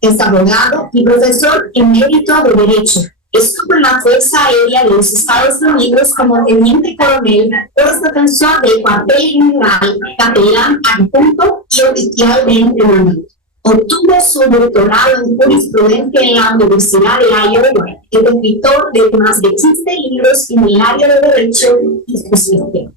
Es abogado y profesor emérito de Derecho. Estuvo en la Fuerza Aérea de los Estados Unidos como teniente coronel, defensor del cuartel general, capellán adjunto y oficial de entrenamiento. Obtuvo su doctorado en jurisprudencia en la Universidad de Iowa. Es escritor de más de 15 libros en el área de Derecho y Justicia.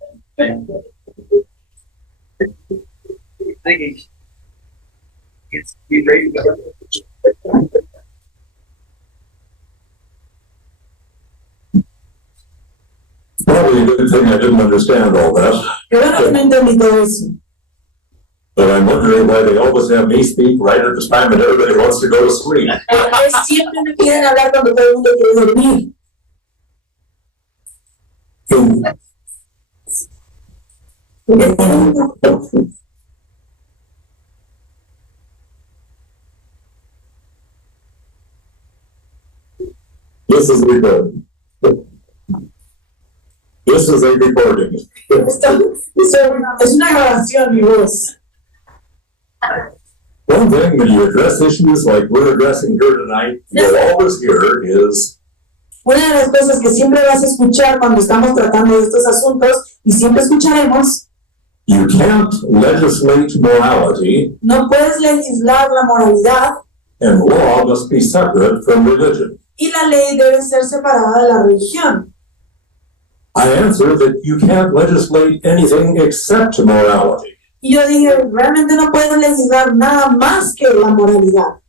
Probably a good thing I didn't understand all that. But I'm wondering why they always have me speak right at the time that everybody wants to go to sleep. Siempre me quieren hablar cuando todo el mundo quiere dormir. This is recording. This is a recording. Es una grabación, mi voz. One thing when you address issues like we're addressing here tonight, you'll always hear is, una de las cosas que siempre vas a escuchar cuando estamos tratando de estos asuntos, y siempre escucharemos, you can't legislate morality, no puedes legislar la moralidad, and law must be separate from religion. Y la ley debe ser separada de la religión. I answer that you can't legislate anything except morality. Y yo dije, realmente no puedo legislar nada más que la moralidad.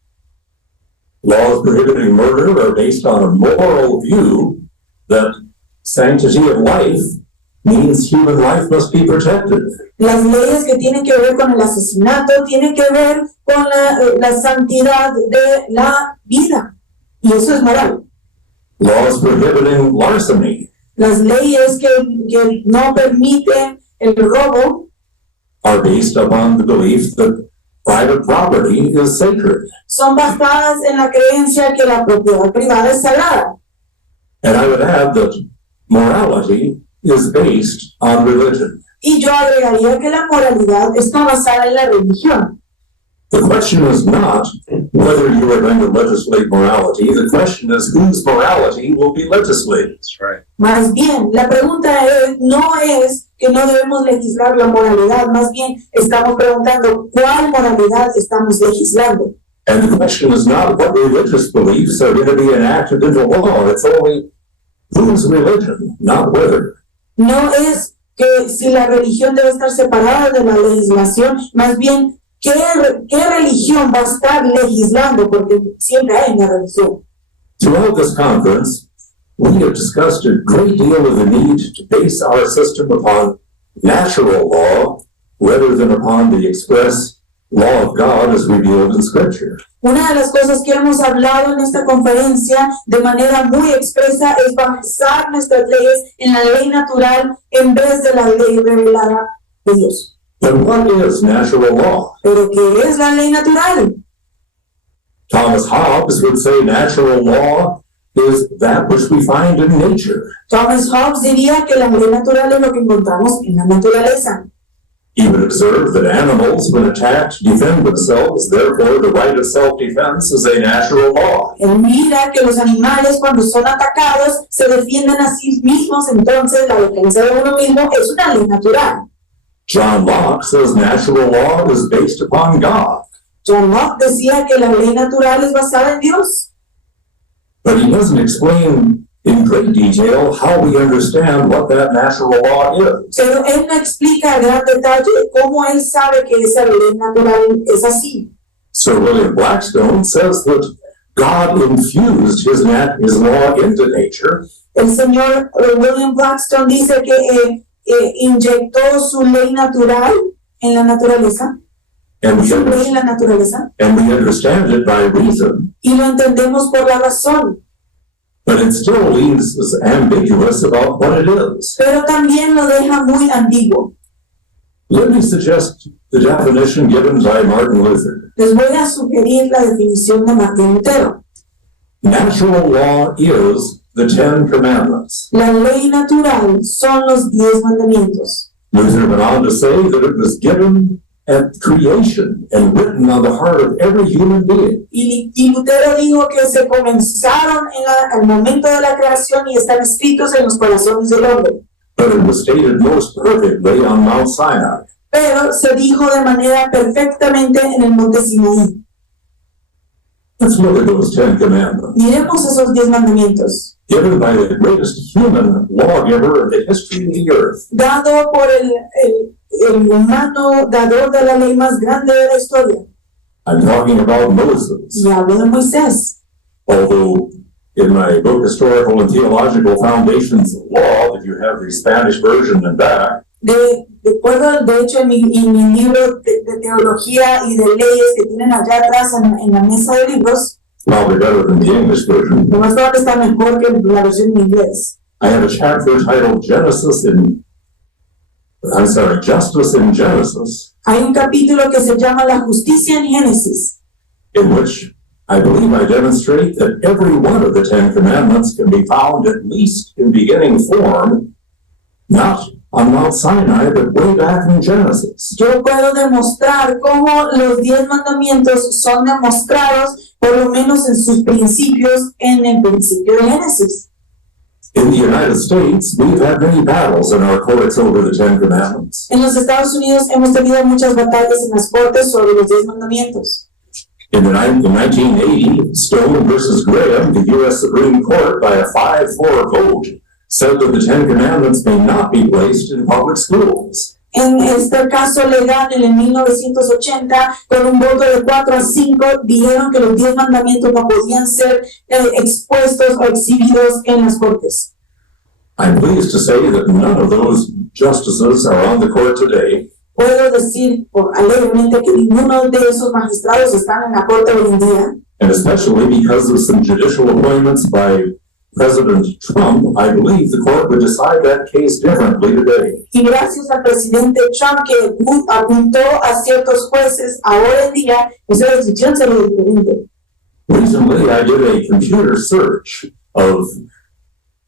Laws prohibiting murder are based on a moral view that sanctity of life means human life must be protected. Las leyes que tienen que ver con el asesinato tienen que ver con la santidad de la vida. Y eso es moral. Laws prohibiting larceny. Las leyes que no permiten el robo are based upon the belief that private property is sacred. Son basadas en la creencia que la propiedad privada es sagrada. And I would add that morality is based on religion. Y yo agregaría que la moralidad está basada en la religión. The question is not whether you are going to legislate morality. The question is whose morality will be legislated. That's right. Más bien, la pregunta no es que no debemos legislar la moralidad, más bien estamos preguntando cuál moralidad estamos legislando. And the question is not what religious beliefs are going to be enacted into law. It's only whose religion, not whether. No es que si la religión debe estar separada de la legislación, más bien ¿qué religión va a estar legislando? Porque siempre hay una religión. Throughout this conference, we have discussed a great deal of the need to base our system upon natural law rather than upon the express law of God as revealed in Scripture. Una de las cosas que hemos hablado en esta conferencia de manera muy expresa es basar nuestras leyes en la ley natural en vez de la ley revelada de Dios. But what is natural law? ¿Pero qué es la ley natural? Thomas Hobbes would say natural law is that which we find in nature. Thomas Hobbes diría que la ley natural es lo que encontramos en la naturaleza. He would observe that animals, when attacked, defend themselves. Therefore, the right of self-defense is a natural law. Él mira que los animales, cuando son atacados, se defienden a sí mismos. Entonces, la defensa de uno mismo es una ley natural. John Locke says natural law is based upon God. John Locke decía que la ley natural es basada en Dios. But he doesn't explain in great detail how we understand what that natural law is. Pero él no explica a gran detalle cómo él sabe que esa ley natural es así. Sir William Blackstone says that God infused his law into nature. El señor William Blackstone dice que inyectó su ley natural en la naturaleza. And we, su ley en la naturaleza. And we understand it by reason. Y lo entendemos por la razón. But it still leaves us ambiguous about what it is. Pero también lo deja muy ambiguo. Let me suggest the definition given by Martin Luther. Les voy a sugerir la definición de Martín Lutero. Natural law is the 10 commandments. La ley natural son los 10 mandamientos. Luther went on to say that it was given at creation and written on the heart of every human being. Y Lutero dijo que se comenzaron al momento de la creación y están escritos en los corazones del hombre. But it was stated most perfectly on Mount Sinai. Pero se dijo de manera perfectamente en el monte Sinaí. Let's look at those 10 commandments. Miremos esos 10 mandamientos. Given by the greatest human lawgiver in the history of the earth. Dado por el humano dador de la ley más grande de la historia. I'm talking about Moses. Y hablo de Moisés. Although in my book, Historical and Theological Foundations of Law, that you have the Spanish version and back, De acuerdo, de hecho, en mi libro de teología y de leyes que tienen allá atrás en la mesa de libros, probably better than the English version, lo más probable está mejor que la versión en inglés. I have a chapter titled Justice in Genesis, Hay un capítulo que se llama La justicia en Génesis, in which I believe I demonstrate that every one of the 10 commandments can be found at least in beginning form, not on Mount Sinai, but way back in Genesis. Yo puedo demostrar cómo los 10 mandamientos son demostrados, por lo menos en sus principios, en el principio de Génesis. In the United States, we've had many battles in our courts over the 10 commandments. En los Estados Unidos hemos tenido muchas batallas en las cortes sobre los 10 mandamientos. In 1980, Stone versus Graham, the U.S. Supreme Court, by a 5-4 vote, said that the 10 Commandments may not be placed in public schools. En este caso legal, en el 1980, con un voto de 4-5, dijeron que los 10 mandamientos no podían ser expuestos o exhibidos en las cortes. I'm pleased to say that none of those justices are on the court today. Puedo decir alegremente que ninguno de esos magistrados están en la corte hoy en día. And especially because of some judicial appointments by President Trump, I believe the court would decide that case differently today. Y gracias al presidente Trump que apuntó a ciertos jueces, ahora en día esa decisión sería diferente. Recently, I did a computer search of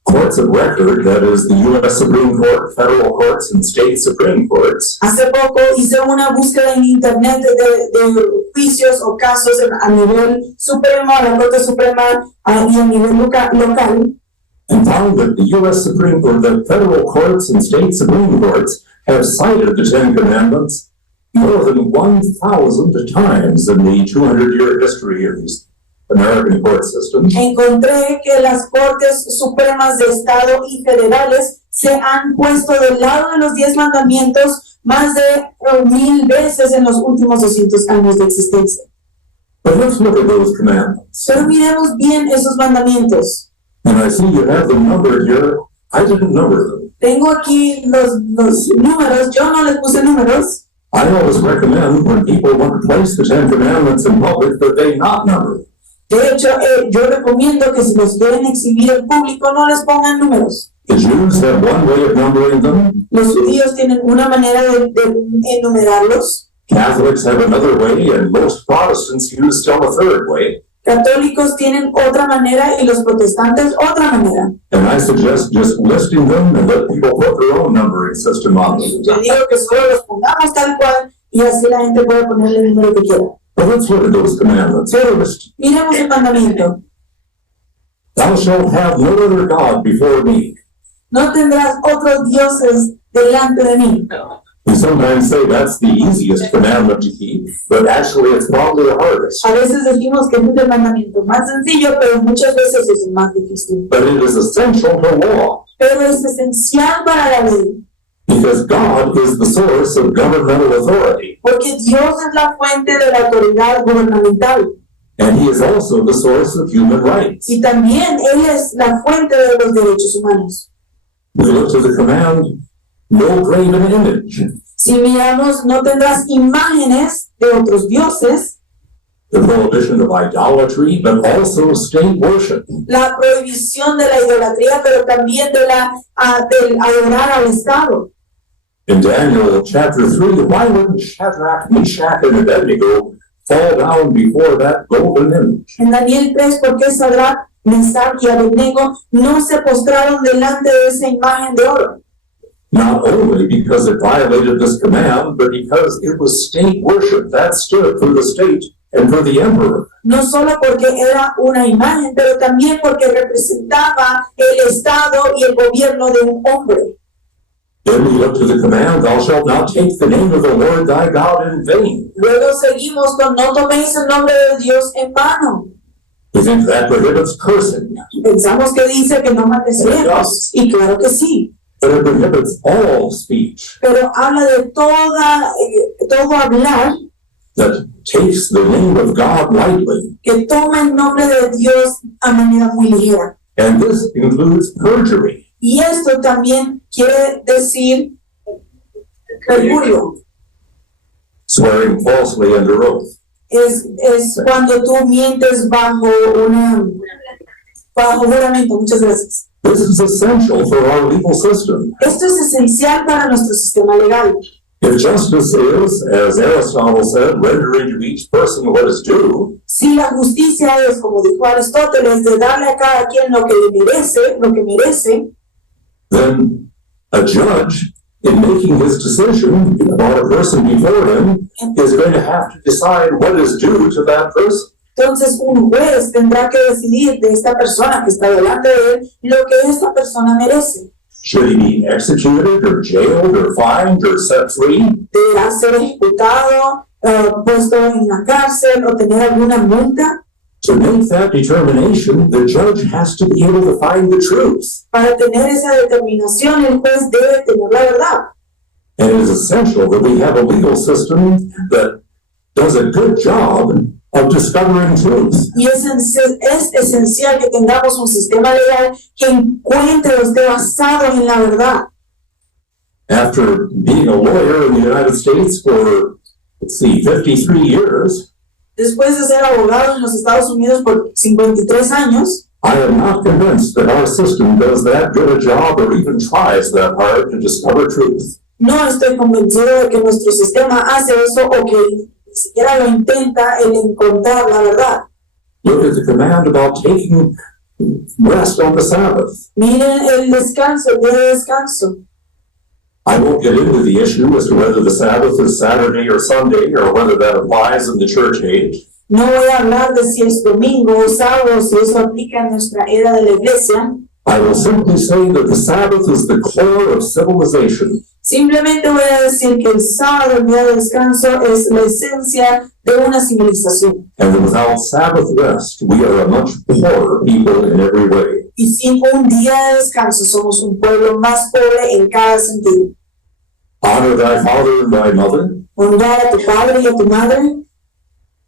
courts of record, that is the U.S. Supreme Court, federal courts, and state Supreme Courts. Hace poco hice una búsqueda en internet de juicios o casos a nivel supremo, a la Corte Suprema y a nivel local. And found that the U.S. Supreme Court, the federal courts and state Supreme Courts have cited the 10 Commandments more than 1,000 times in the 200-year history of these American court system. Encontré que las Cortes Supremas de Estado y federales se han puesto del lado de los 10 mandamientos más de 1,000 veces en los últimos 200 años de existencia. But let's look at those commandments. Pero miremos bien esos mandamientos. And I see you have them numbered here. I didn't number them. Tengo aquí los números, yo no les puse números. I always recommend when people want to place the 10 Commandments in public that they not number them. De hecho, yo recomiendo que si los quieren exhibir en público, no les pongan números. The Jews have one way of numbering them. Los judíos tienen una manera de enumerarlos. Catholics have another way, and most Protestants use still a third way. Católicos tienen otra manera y los protestantes otra manera. And I suggest just listing them and let people put their own numbering system on them. Yo digo que solo los pongamos tal cual y así la gente puede ponerle el número que quiera. But let's look at those commandments. First, Miremos el mandamiento. thou shalt have no other God before me. No tendrás otros dioses delante de mí. We sometimes say that's the easiest commandment to keep, but actually it's probably the hardest. A veces decimos que es el mandamiento más sencillo, pero muchas veces es el más difícil. But it is essential to law, Pero es esencial para la ley, because God is the source of governmental authority, porque Dios es la fuente de la autoridad gubernamental and He is also the source of human rights. y también Él es la fuente de los derechos humanos. We look to the command, no graven image. Si miramos, no tendrás imágenes de otros dioses, The prohibition of idolatry, but also state worship. la prohibición de la idolatría, pero también del adorar al Estado. In Daniel chapter 3, why wouldn't Shadrach, Meshach, and Abednego fall down before that golden image? En Daniel 3, ¿por qué Sadrach, Mesach y Abednego no se postraron delante de esa imagen de oro? not only because it violated this command, but because it was state worship that stood for the state and for the emperor. No solo porque era una imagen, pero también porque representaba el estado y el gobierno de un hombre. Then we look to the command, thou shalt not take the name of the Lord thy God in vain. Luego seguimos con no toméis el nombre de Dios en vano. We think that prohibits cursing, Pensamos que dice que no maldeciremos, y claro que sí, but it prohibits all speech pero habla de todo hablar that takes the name of God lightly. que toma el nombre de Dios a manera muy ligera. And this includes perjury. Y esto también quiere decir perjurio. Swearing falsely under oath. Es cuando tú mientes bajo juramento. Muchas gracias. This is essential for our legal system. Esto es esencial para nuestro sistema legal. If justice is, as Aristotle said, rendering to each person what is due, Si la justicia es, como dijo Aristóteles, de darle a cada quien lo que merece, then a judge, in making his decision about a person before him, is going to have to decide what is due to that person. entonces un juez tendrá que decidir de esta persona que está delante de él lo que esta persona merece. Should he be executed or jailed or fined or set free? ¿Deberá ser ejecutado, puesto en la cárcel o tener alguna multa? To make that determination, the judge has to be able to find the truth. Para tener esa determinación, el juez debe tener la verdad. And it is essential that we have a legal system that does a good job of discovering truth. Y es esencial que tengamos un sistema legal que encuentre o esté basado en la verdad. After being a lawyer in the United States for, 53 years, Después de ser abogado en los Estados Unidos por 53 años, I am not convinced that our system does that good a job or even tries that hard to discover truth. no estoy convencido de que nuestro sistema hace eso o que ni siquiera lo intenta el encontrar la verdad. Look at the command about taking rest on the Sabbath. Miren el descanso, el día de descanso. I won't get into the issue as to whether the Sabbath is Saturday or Sunday or whether that applies in the church age. No voy a hablar de si es domingo o sábado, si eso aplica en nuestra era de la iglesia. I will simply say that the Sabbath is the core of civilization. Simplemente voy a decir que el sábado, el día de descanso, es la esencia de una civilización. And that without Sabbath rest, we are a much poorer people in every way. Y sin un día de descanso somos un pueblo más pobre en cada sentido. Honor thy father and thy mother. Honrar a tu padre y a tu madre.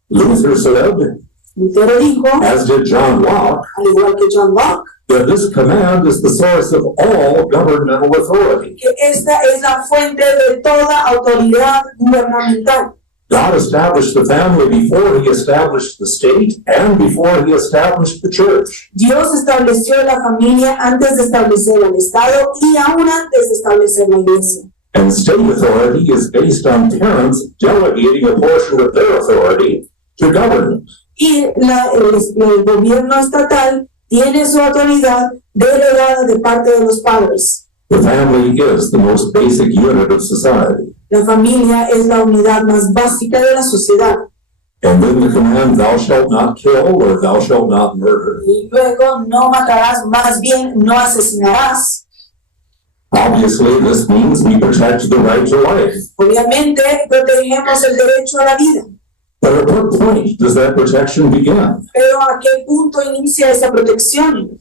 Luther said, Lutero dijo, as did John Locke, al igual que John Locke, that this command is the source of all governmental authority. que esta es la fuente de toda autoridad gubernamental. God established the family before he established the state and before he established the church. Dios estableció la familia antes de establecer el Estado y aún antes de establecer la iglesia. And state authority is based on parents delegating a portion of their authority to government. Y el gobierno estatal tiene su autoridad delegada de parte de los padres. The family is the most basic unit of society. La familia es la unidad más básica de la sociedad. And then the command, thou shalt not kill or thou shalt not murder. Y luego, no matarás, más bien, no asesinarás. Obviously, this means we protect the right to life. Obviamente, protegemos el derecho a la vida. But at what point does that protection begin? Pero ¿a qué punto inicia esa protección?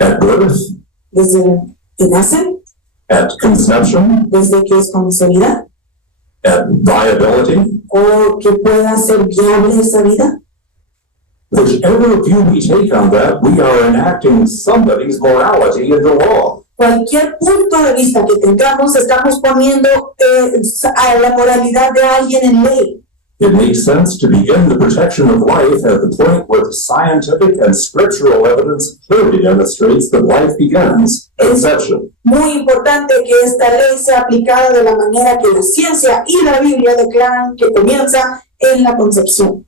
At birth? ¿Desde que nacen? At conception? ¿Desde que es concebido? At viability? ¿O que pueda ser viable esa vida? Whichever view we take on that, we are enacting somebody's morality into law. Cualquier punto de vista que tengamos, estamos poniendo a la moralidad de alguien en ley. It makes sense to begin the protection of life at the point where the scientific and scriptural evidence clearly demonstrates that life begins at conception. Muy importante que esta ley sea aplicada de la manera que la ciencia y la Biblia declaran que comienza en la concepción.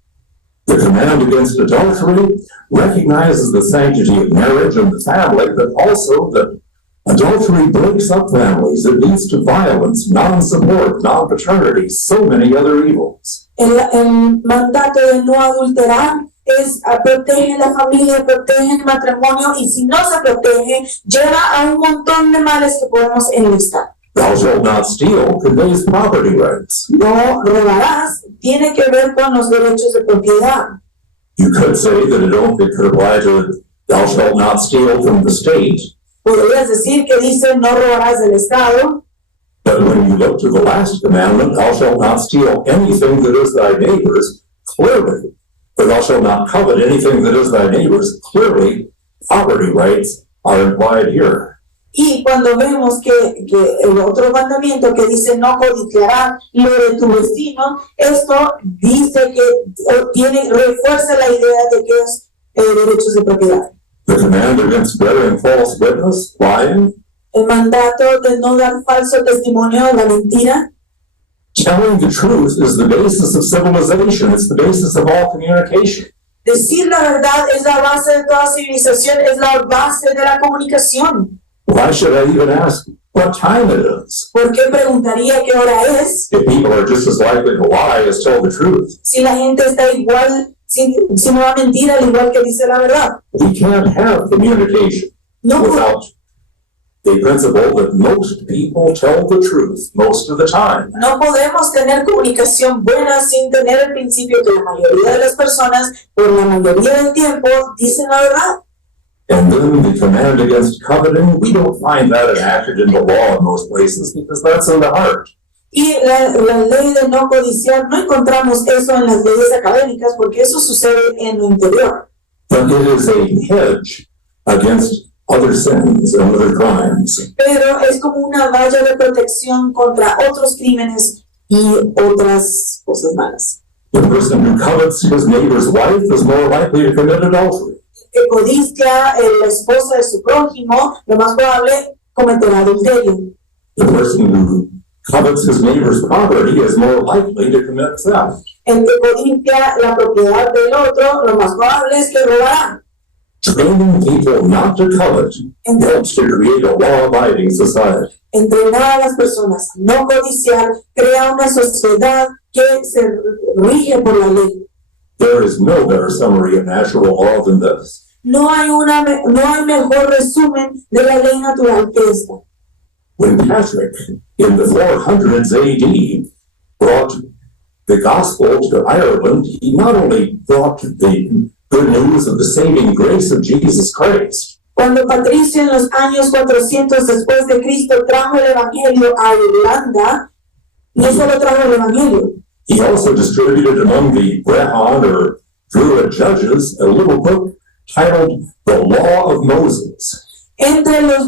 The command against adultery recognizes the sanctity of marriage and the family, but also that Adultery breaks up families. It leads to violence, non-support, non-paternity, so many other evils. El mandato de no adulterar protege la familia, protege el matrimonio, y si no se protege, lleva a un montón de males que podemos enlistar. Thou shalt not steal conveys property rights. No robarás tiene que ver con los derechos de propiedad. You could say that it could apply to thou shalt not steal from the state. Podrías decir que dice no robarás del Estado. But when you look to the last commandment, thou shalt not steal anything that is thy neighbor's, clearly, or thou shalt not covet anything that is thy neighbor's, clearly, property rights are implied here. Y cuando vemos que el otro mandamiento que dice no codiciarás lo de tu vecino, esto dice que refuerza la idea de que es derechos de propiedad. The command against bearing false witness, lying. El mandato de no dar falso testimonio, la mentira. Telling the truth is the basis of civilization. It's the basis of all communication. Decir la verdad es la base de toda civilización, es la base de la comunicación. Why should I even ask what time it is? ¿Por qué preguntaría qué hora es? If people are just as likely to lie as tell the truth. Si la gente está igual, si no va a mentir al igual que dice la verdad. We can't have communication without the principle that most people tell the truth most of the time. No podemos tener comunicación buena sin tener el principio que la mayoría de las personas, por la mayoría del tiempo, dicen la verdad. And then the command against coveting, we don't find that enacted in the law in most places because that's in the heart. Y la ley de no codiciar, no encontramos eso en las leyes académicas porque eso sucede en lo interior. But it is a hedge against other sins and other crimes. Pero es como una valla de protección contra otros crímenes y otras cosas malas. The person who covets his neighbor's wife is more likely to commit adultery. Que codicia la esposa de su prójimo, lo más probable cometerá adulterio. The person who covets his neighbor's property is more likely to commit theft. El que codicia la propiedad del otro, lo más probable es que robará. Training people not to covet helps to create a law-abiding society. Entrenar a las personas a no codiciar crea una sociedad que se rige por la ley. There is no better summary of natural law than this. No hay mejor resumen de la ley natural que esta. When Patrick, in the 400s AD, brought the gospel to Ireland, he not only brought the good news of the saving grace of Jesus Christ, Cuando Patricio en los años 400 después de Cristo trajo el evangelio a Irlanda, no solo trajo el evangelio, he also distributed among the Brehon or Druid judges a little book titled The Law of Moses. entre los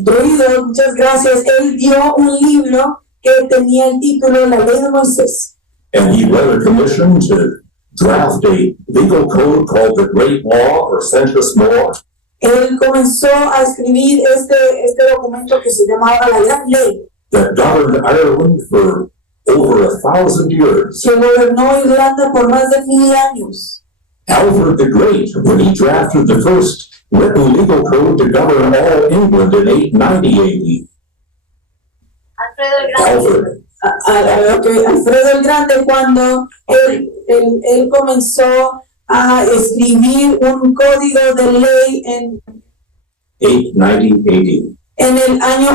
druidos, muchas gracias, él dio un libro que tenía el título La Ley de Moisés. And he led a commission to draft a legal code called the Great Law or Sensus More. Él comenzó a escribir este documento que se llamaba la Gran Ley, That governed Ireland for over 1,000 years. que gobernó Irlanda por más de 1000 años. Alfred the Great, when he drafted the first written legal code to govern all England in 890 AD. Alfred. Alfredo el Grande, cuando él comenzó a escribir un código de ley en 890 AD. En el año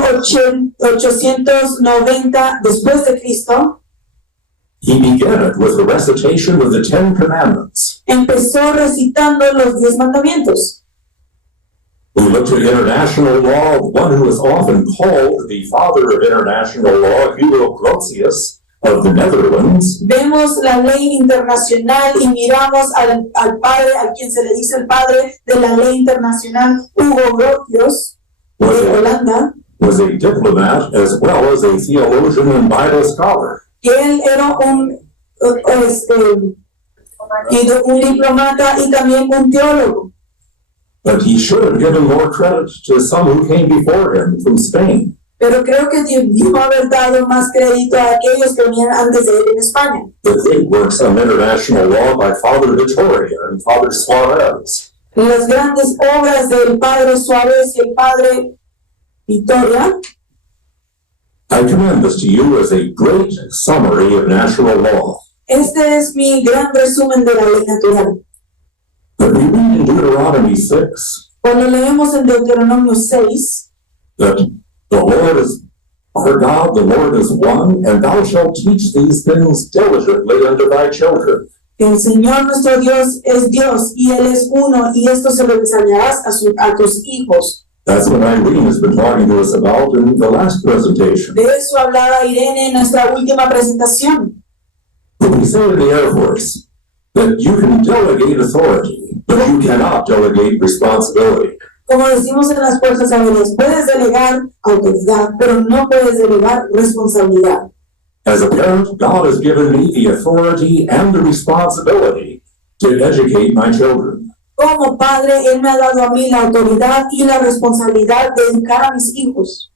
890 después de Cristo, He began it with a recitation of the 10 Commandments. empezó recitando los 10 mandamientos. We look to international law. One who is often called the father of international law, Hugo Grotius of the Netherlands, Vemos la ley internacional y miramos al padre, a quien se le dice el padre de la ley internacional, Hugo Grotius, de Holanda, was a diplomat as well as a theologian and Bible scholar. que él era un diplomata y también un teólogo. But he should have given more credit to some who came before him from Spain. Pero creo que debió haber dado más crédito a aquellos que venían antes de él en España. The great works on international law by Father Vittoria and Father Suarez. las grandes obras del Padre Suárez y el Padre Victoria, I commend this to you as a great summary of natural law. este es mi gran resumen de la ley natural. But we read in Deuteronomy 6 Cuando leemos en Deuteronomio 6, that the Lord is our God, the Lord is one, and thou shalt teach these things diligently unto thy children. que el Señor nuestro Dios es Dios y Él es uno, y esto se lo enseñarás a tus hijos. That's what Irene has been talking to us about in the last presentation. De eso hablaba Irene en nuestra última presentación. But we say in the Air Force that you can delegate authority, but you cannot delegate responsibility. Como decimos en las Fuerzas Aéreas, puedes delegar autoridad, pero no puedes delegar responsabilidad. As a parent, God has given me the authority and the responsibility to educate my children. Como padre, Él me ha dado a mí la autoridad y la responsabilidad de educar a mis hijos.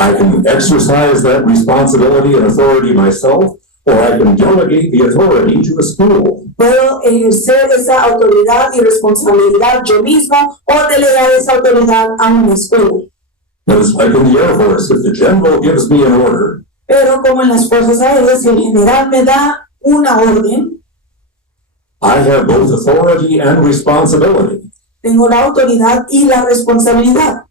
I can exercise that responsibility and authority myself, or I can delegate the authority to a school. Puedo ejercer esa autoridad y responsabilidad yo mismo o delegar esa autoridad a una escuela. It's like in the Air Force, if the general gives me an order, Pero como en las Fuerzas Aéreas, si el general me da una orden, I have both authority and responsibility. tengo la autoridad y la responsabilidad.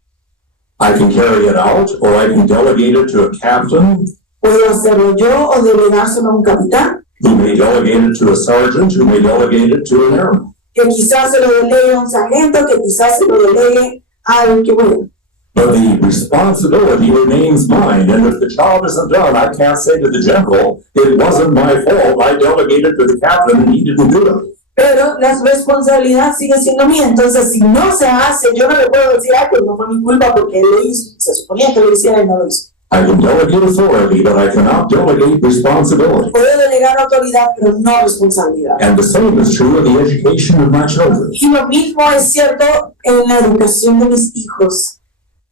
I can carry it out, or I can delegate it to a captain, Puedo hacerlo yo o delegárselo a un capitán, who may delegate it to a sergeant, who may delegate it to an airman. que quizás se lo delegue a un sargento, que quizás se lo delegue al que bueno. But the responsibility remains mine, and if the job isn't done, I can't say to the general, it wasn't my fault, I delegated to the captain and he didn't do it. Pero la responsabilidad sigue siendo mía. Entonces, si no se hace, yo no le puedo decir, pues no fue mi culpa porque él lo hizo. Se suponía que lo hiciera y no lo hizo. I can delegate authority, but I cannot delegate responsibility. Puedo delegar autoridad, pero no responsabilidad. And the same is true of the education of my children. Y lo mismo es cierto en la educación de mis hijos.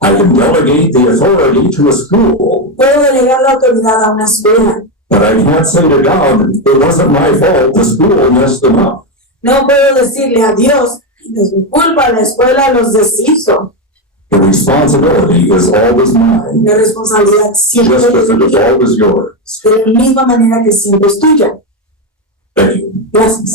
I can delegate the authority to a school, Puedo delegar la autoridad a una escuela. but I can't say to God, it wasn't my fault, the school messed them up. No puedo decirle a Dios, es mi culpa, la escuela los deshizo. The responsibility is always mine, La responsabilidad siempre just es as it is mía, always yours. de la misma manera que siempre es tuya. Thank you. Gracias.